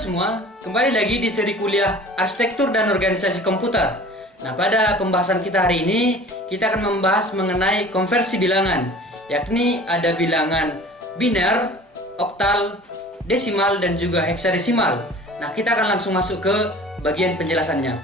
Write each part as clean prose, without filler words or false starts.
semua, kembali lagi di seri kuliah Arsitektur dan Organisasi Komputer. Nah, pada pembahasan kita hari ini, kita akan membahas mengenai konversi bilangan, yakni ada bilangan biner, oktal, desimal, dan juga heksadesimal. Nah, kita akan langsung masuk ke bagian penjelasannya.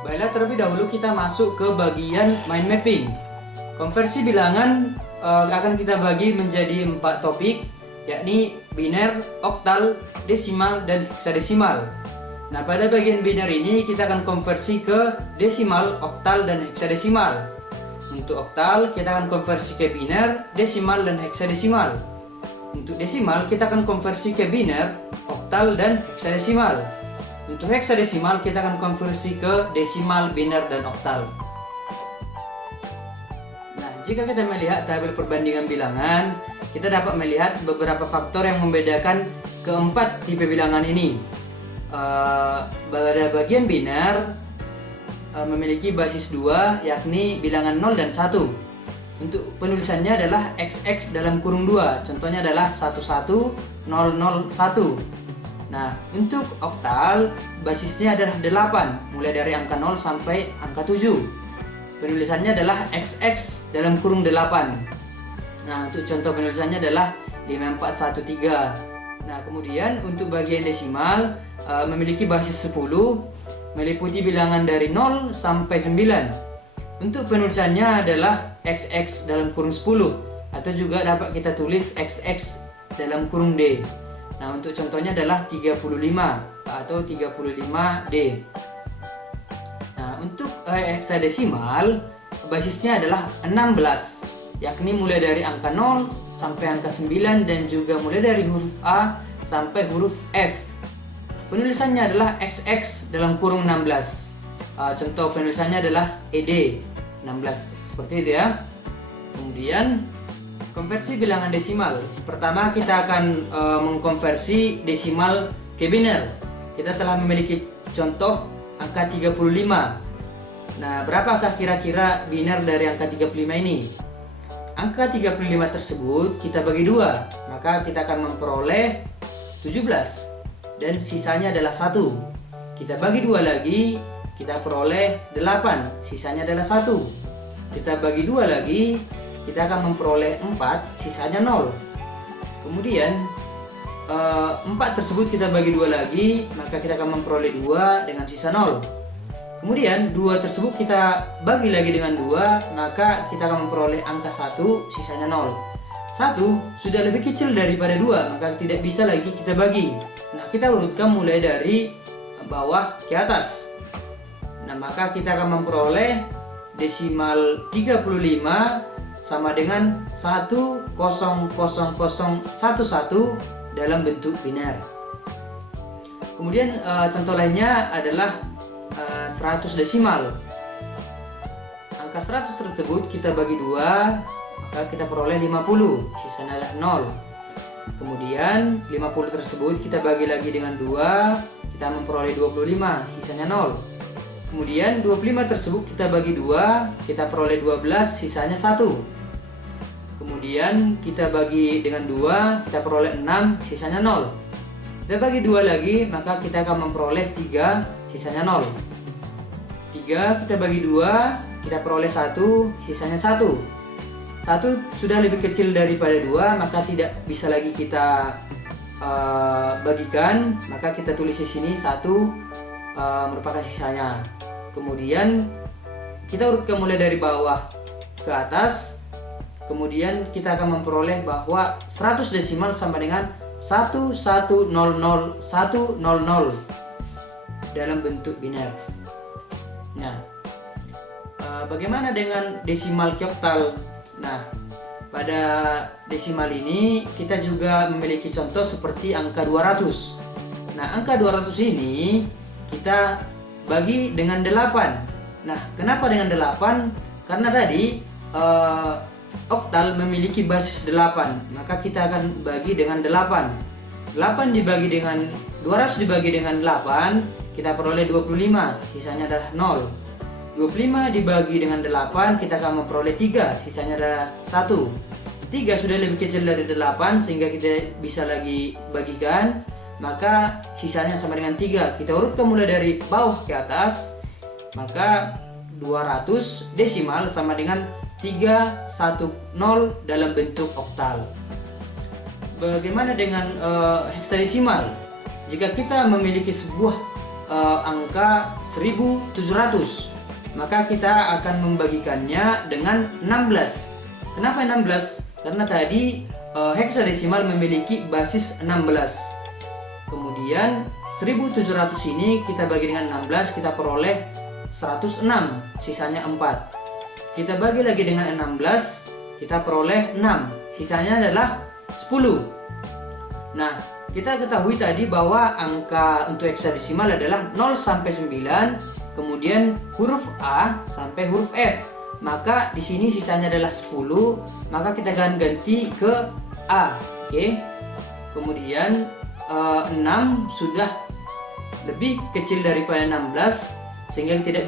Baiklah, terlebih dahulu kita masuk ke bagian mind mapping. Konversi bilangan akan kita bagi menjadi 4 topik, yakni biner, oktal, desimal, dan heksadesimal. Nah, pada bagian biner ini kita akan konversi ke desimal, oktal, dan heksadesimal. Untuk oktal kita akan konversi ke biner, desimal, dan heksadesimal. Untuk desimal kita akan konversi ke biner, oktal, dan heksadesimal. Untuk heksadesimal kita akan konversi ke desimal, biner, dan oktal. Nah, jika kita melihat tabel perbandingan bilangan, kita dapat melihat beberapa faktor yang membedakan keempat tipe bilangan ini. Pada bagian biner memiliki basis 2, yakni bilangan 0 dan 1. Untuk penulisannya adalah XX dalam kurung 2, contohnya adalah 11001. Nah, untuk oktal basisnya adalah 8, mulai dari angka 0 sampai angka 7. Penulisannya adalah XX dalam kurung 8. Nah, untuk contoh penulisannya adalah 5413. Nah, kemudian untuk bagian desimal memiliki basis 10, meliputi bilangan dari 0 sampai 9. Untuk penulisannya adalah XX dalam kurung 10, atau juga dapat kita tulis XX dalam kurung D. Nah, untuk contohnya adalah 35 atau 35D. Nah, untuk heksadesimal basisnya adalah 16, yakni mulai dari angka 0 sampai angka 9 dan juga mulai dari huruf A sampai huruf F. Penulisannya adalah XX dalam kurung 16. Contoh penulisannya adalah ED 16, seperti itu ya. Kemudian konversi bilangan desimal. Pertama kita akan mengkonversi desimal ke biner. Kita telah memiliki contoh angka 35. Nah, berapakah kira-kira biner dari angka 35 ini? Angka 35 tersebut kita bagi 2, maka kita akan memperoleh 17 dan sisanya adalah 1. Kita bagi 2 lagi, kita peroleh 8, sisanya adalah 1. Kita bagi 2 lagi, kita akan memperoleh 4, sisanya 0. Kemudian 4 tersebut kita bagi 2 lagi, maka kita akan memperoleh 2 dengan sisa 0. Kemudian 2 tersebut kita bagi lagi dengan 2, maka kita akan memperoleh angka 1, sisanya 0. 1 sudah lebih kecil daripada 2, maka tidak bisa lagi kita bagi. Nah, kita urutkan mulai dari bawah ke atas. Nah, maka kita akan memperoleh desimal 35 sama dengan 1,00011 dalam bentuk biner. Kemudian contoh lainnya adalah 100 desimal. Angka 100 tersebut kita bagi 2, maka kita peroleh 50, sisanya adalah 0. Kemudian 50 tersebut kita bagi lagi dengan 2, kita memperoleh 25, sisanya 0. Kemudian 25 tersebut kita bagi 2, kita peroleh 12, sisanya 1. Kemudian kita bagi dengan 2, kita peroleh 6, sisanya 0. Kita bagi 2 lagi, maka kita akan memperoleh 3, sisanya 0. 3 kita bagi 2, kita peroleh 1, sisanya 1. 1 sudah lebih kecil daripada 2, maka tidak bisa lagi kita bagikan, maka kita tulis di sini 1 merupakan sisanya. Kemudian kita urutkan mulai dari bawah ke atas. Kemudian kita akan memperoleh bahwa 100 desimal sama dengan 1100100 dalam bentuk biner. Nah, bagaimana dengan desimal ke oktal? Nah, pada desimal ini kita juga memiliki contoh seperti angka 200. Nah, angka 200 ini kita bagi dengan 8. Nah, kenapa dengan 8? Karena tadi oktal memiliki basis 8, maka kita akan bagi dengan 8. 8 dibagi dengan 200 dibagi dengan 8, kita peroleh 25, sisanya adalah 0. 25 dibagi dengan 8, kita akan memperoleh 3, sisanya adalah 1. 3 sudah lebih kecil dari 8 sehingga kita bisa lagi bagikan, maka sisanya sama dengan 3. Kita urutkan mulai dari bawah ke atas, maka 200 desimal sama dengan 310 dalam bentuk oktal. Bagaimana dengan heksadesimal? Jika kita memiliki sebuah angka 1700, maka kita akan membagikannya dengan 16. Kenapa 16? Karena tadi heksadesimal memiliki basis 16. Kemudian 1700 ini kita bagi dengan 16, kita peroleh 106, sisanya 4. Kita bagi lagi dengan 16, kita peroleh 6, sisanya adalah 10. Nah, kita ketahui tadi bahwa angka untuk heksadesimal adalah 0 sampai 9, kemudian huruf A sampai huruf F. Maka di sini sisanya adalah 10, maka kita akan ganti ke A. Oke. Kemudian 6 sudah lebih kecil daripada 16, sehingga tidak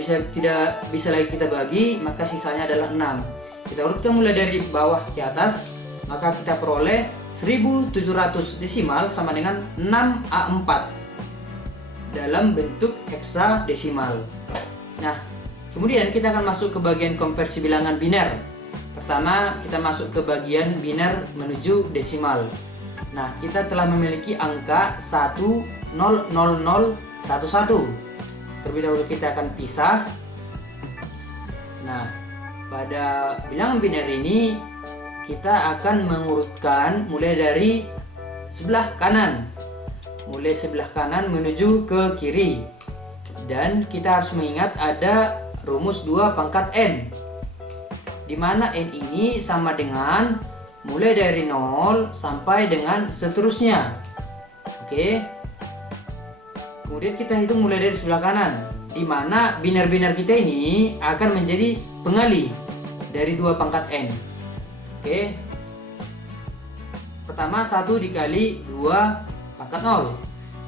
bisa lagi kita bagi, maka sisanya adalah 6. Kita urutkan mulai dari bawah ke atas, maka kita peroleh 1700 desimal sama dengan 6A4 dalam bentuk heksadesimal. Nah, kemudian kita akan masuk ke bagian konversi bilangan biner. Pertama, kita masuk ke bagian biner menuju desimal. Nah, kita telah memiliki angka 100011. Terlebih dahulu kita akan pisah. Nah, pada bilangan biner ini kita akan mengurutkan mulai dari sebelah kanan. Mulai sebelah kanan menuju ke kiri. Dan kita harus mengingat ada rumus 2 pangkat n, di mana n ini sama dengan mulai dari 0 sampai dengan seterusnya. Oke. Kemudian kita hitung mulai dari sebelah kanan, di mana biner-biner kita ini akan menjadi pengali dari 2 pangkat n. Oke. Pertama 1 dikali 2 pangkat 0.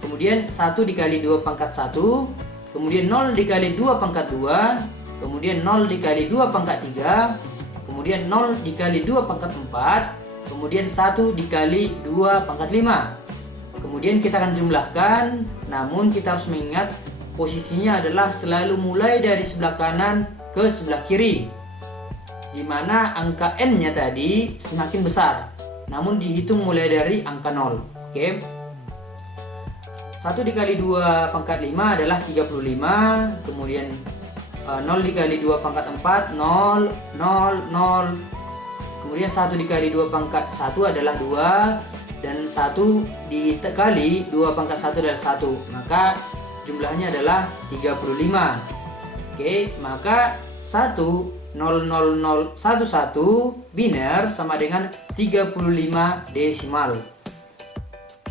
Kemudian 1 dikali 2 pangkat 1. Kemudian 0 dikali 2 pangkat 2. Kemudian 0 dikali 2 pangkat 3. Kemudian 0 dikali 2 pangkat 4. Kemudian 1 dikali 2 pangkat 5. Kemudian kita akan jumlahkan, namun kita harus mengingat posisinya adalah selalu mulai dari sebelah kanan ke sebelah kiri, di mana angka n-nya tadi semakin besar, namun dihitung mulai dari angka 0. Oke. 1 dikali 2 pangkat 5 adalah 35. Kemudian 0 dikali 2 pangkat 4, 0, 0, 0. Kemudian 1 dikali 2 pangkat 1 adalah 2. Dan 1 dikali 2 pangkat 1 adalah 1. Maka jumlahnya adalah 35. Oke, maka 1,00011 biner sama dengan 35 desimal.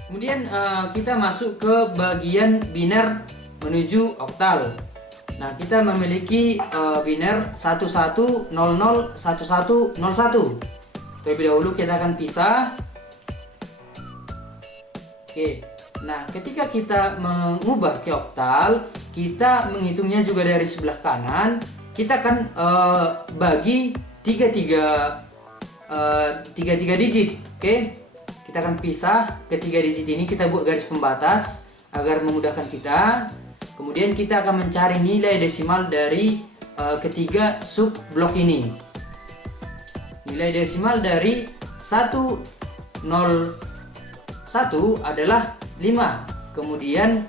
Kemudian kita masuk ke bagian biner menuju oktal. Nah, kita memiliki biner 11001101. Terlebih dahulu kita akan pisah. Oke. Nah, ketika kita mengubah ke oktal, kita menghitungnya juga dari sebelah kanan. Kita akan bagi 33 digit. Oke. Kita akan pisah ketiga digit ini, kita buat garis pembatas agar memudahkan kita. Kemudian kita akan mencari nilai desimal dari ketiga sub blok ini. Nilai desimal dari 101 adalah 5. Kemudian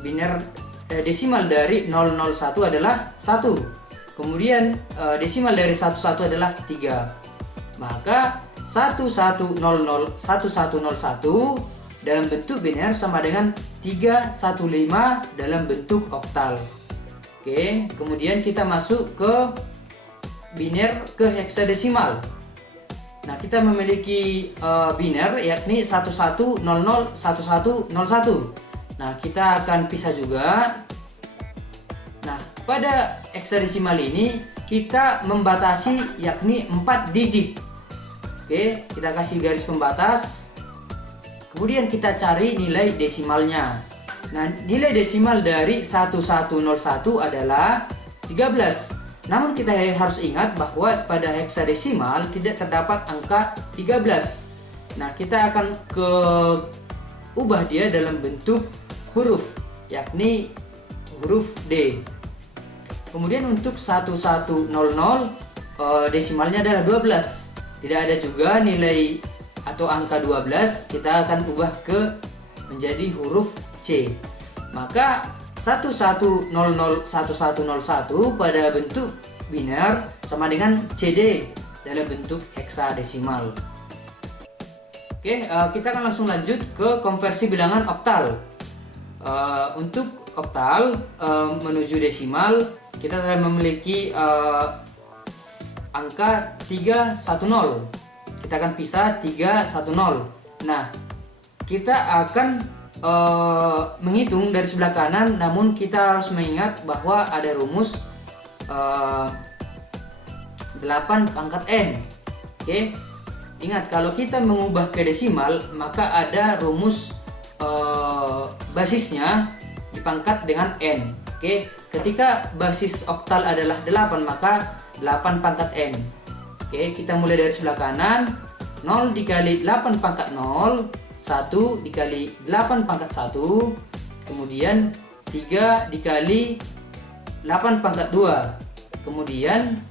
biner desimal dari 001 adalah 1. Kemudian desimal dari 11 adalah 3. Maka 11001101 dalam bentuk biner sama dengan 315 dalam bentuk oktal. Oke, kemudian kita masuk ke biner ke heksadesimal. Nah, kita memiliki biner yakni 11001101. Nah, kita akan pisah juga. Nah, pada heksadesimal ini kita membatasi yakni 4 digit. Oke, kita kasih garis pembatas. Kemudian kita cari nilai desimalnya. Nah, nilai desimal dari 1101 adalah 13. Namun kita harus ingat bahwa pada heksadesimal tidak terdapat angka 13. Nah, kita akan ke ubah dia dalam bentuk huruf, yakni huruf D. Kemudian untuk 1100 desimalnya adalah 12. Tidak ada juga nilai atau angka 12, kita akan ubah menjadi huruf C. Maka 11001101 pada bentuk biner sama dengan CD dalam bentuk heksadesimal. Oke, kita akan langsung lanjut ke konversi bilangan oktal. Untuk oktal menuju desimal kita telah memiliki angka 310. Kita akan pisah 310. Nah, kita akan menghitung dari sebelah kanan, namun kita harus mengingat bahwa ada rumus 8 pangkat n. Oke, ingat kalau kita mengubah ke desimal maka ada rumus basisnya dipangkat dengan n. Oke, ketika basis oktal adalah 8 maka 8 pangkat n. Oke, kita mulai dari sebelah kanan. 0 dikali 8 pangkat 0, 1 dikali 8 pangkat 1, kemudian 3 dikali 8 pangkat 2, kemudian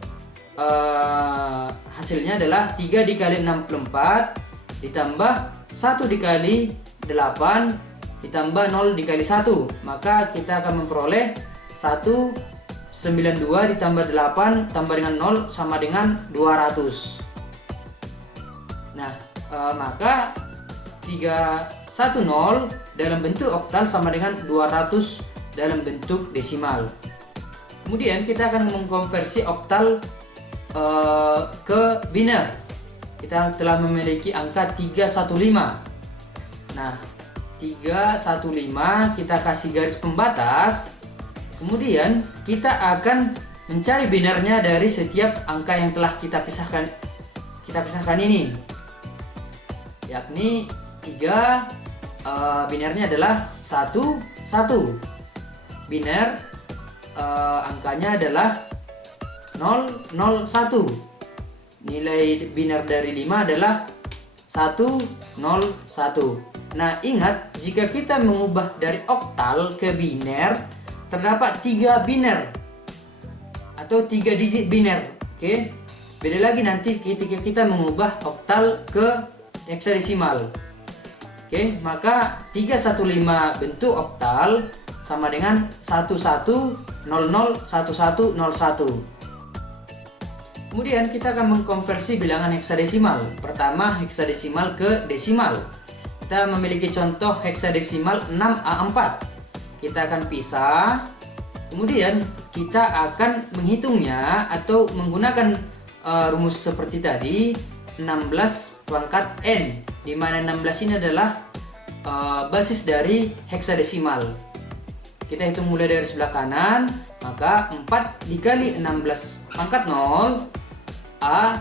hasilnya adalah 3 dikali 64 ditambah 1 dikali 8 ditambah 0 dikali 1, maka kita akan memperoleh 192 ditambah 8 tambah dengan 0 sama dengan 200. Nah, maka 310 dalam bentuk oktal sama dengan 200 dalam bentuk desimal. Kemudian kita akan mengkonversi oktal ke biner. Kita telah memiliki angka 315. Nah, 315 kita kasih garis pembatas. Kemudian kita akan mencari binernya dari setiap angka yang telah kita pisahkan ini, yakni 3 binernya adalah 1 1. Biner angkanya adalah 0 0 1. Nilai biner dari 5 adalah 1 0 1. Nah, ingat jika kita mengubah dari oktal ke biner terdapat 3 biner atau 3 digit biner. Oke. Beda lagi nanti ketika kita mengubah oktal ke heksadesimal. Oke, maka 315 bentuk oktal sama dengan 11001101. Kemudian kita akan mengkonversi bilangan heksadesimal. Pertama, heksadesimal ke desimal. Kita memiliki contoh heksadesimal 6A4. Kita akan pisah. Kemudian kita akan menghitungnya atau menggunakan rumus seperti tadi, 16 pangkat n, di mana 16 ini adalah basis dari heksadesimal. Kita hitung mulai dari sebelah kanan, maka 4 dikali 16 pangkat 0 A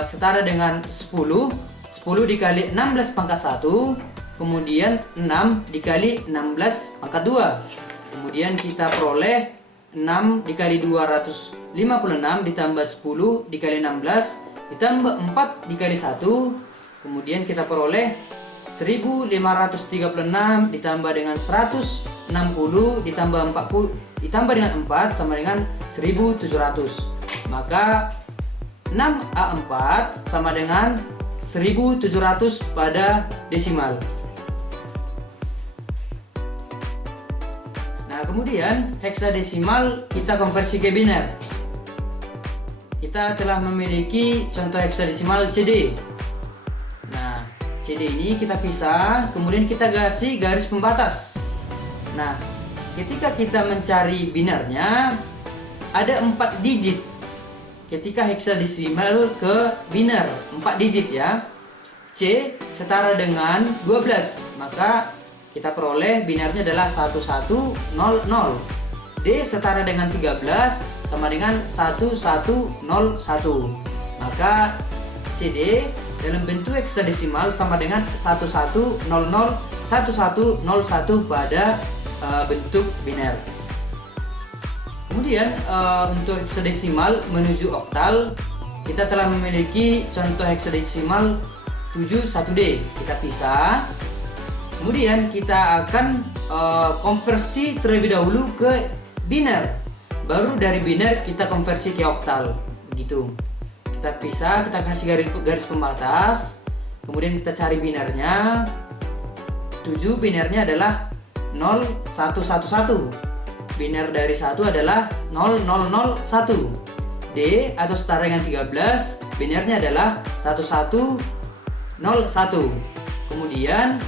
setara dengan 10. 10 dikali 16 pangkat 1, kemudian 6 dikali 16 pangkat 2. Kemudian kita peroleh 6 dikali 256 ditambah 10 dikali 16 ditambah 4 dikali 1, kemudian kita peroleh 1536 ditambah dengan 160 ditambah 40 ditambah dengan 4 sama dengan 1700. Maka 6A4 sama dengan 1700 pada desimal. Nah, kemudian heksadesimal kita konversi ke biner. Kita telah memiliki contoh heksadesimal CD. Nah, CD ini kita pisah, kemudian kita kasih garis pembatas. Nah, ketika kita mencari binernya ada 4 digit. Ketika heksadesimal ke biner 4 digit ya. C setara dengan 12, maka kita peroleh binernya adalah 1100. D setara dengan 13 sama dengan 1101. Maka CD dalam bentuk heksadesimal sama dengan 11001101 pada bentuk biner. Kemudian untuk heksadesimal menuju oktal kita telah memiliki contoh heksadesimal 71D. Kita pisah. Kemudian kita akan konversi terlebih dahulu ke biner. Baru dari biner kita konversi ke oktal. Begitu. Kita pisah, kita kasih garis pembatas. Kemudian kita cari binernya. 7 binernya adalah 0111. Biner dari 1 adalah 0001. D atau setara dengan 13, binernya adalah 1101. Kemudian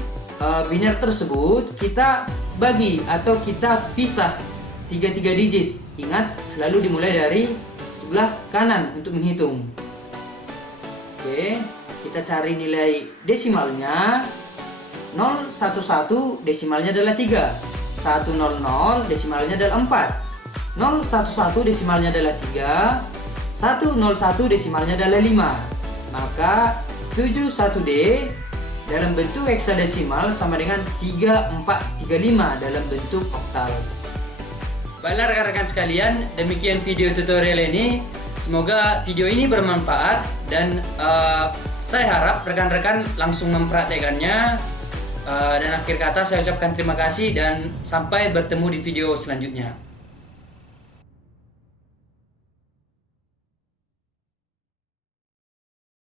biner tersebut kita bagi atau kita pisah 3 digit. Ingat, selalu dimulai dari sebelah kanan untuk menghitung. Oke, kita cari nilai desimalnya. 011 desimalnya adalah 3. 100 desimalnya adalah 4. 011 desimalnya adalah 3. 101 desimalnya adalah 5. Maka 71D dalam bentuk heksadesimal sama dengan 3435 dalam bentuk oktal. Baiklah rekan-rekan sekalian, demikian video tutorial ini. Semoga video ini bermanfaat dan saya harap rekan-rekan langsung mempraktekannya. Dan akhir kata saya ucapkan terima kasih dan sampai bertemu di video selanjutnya.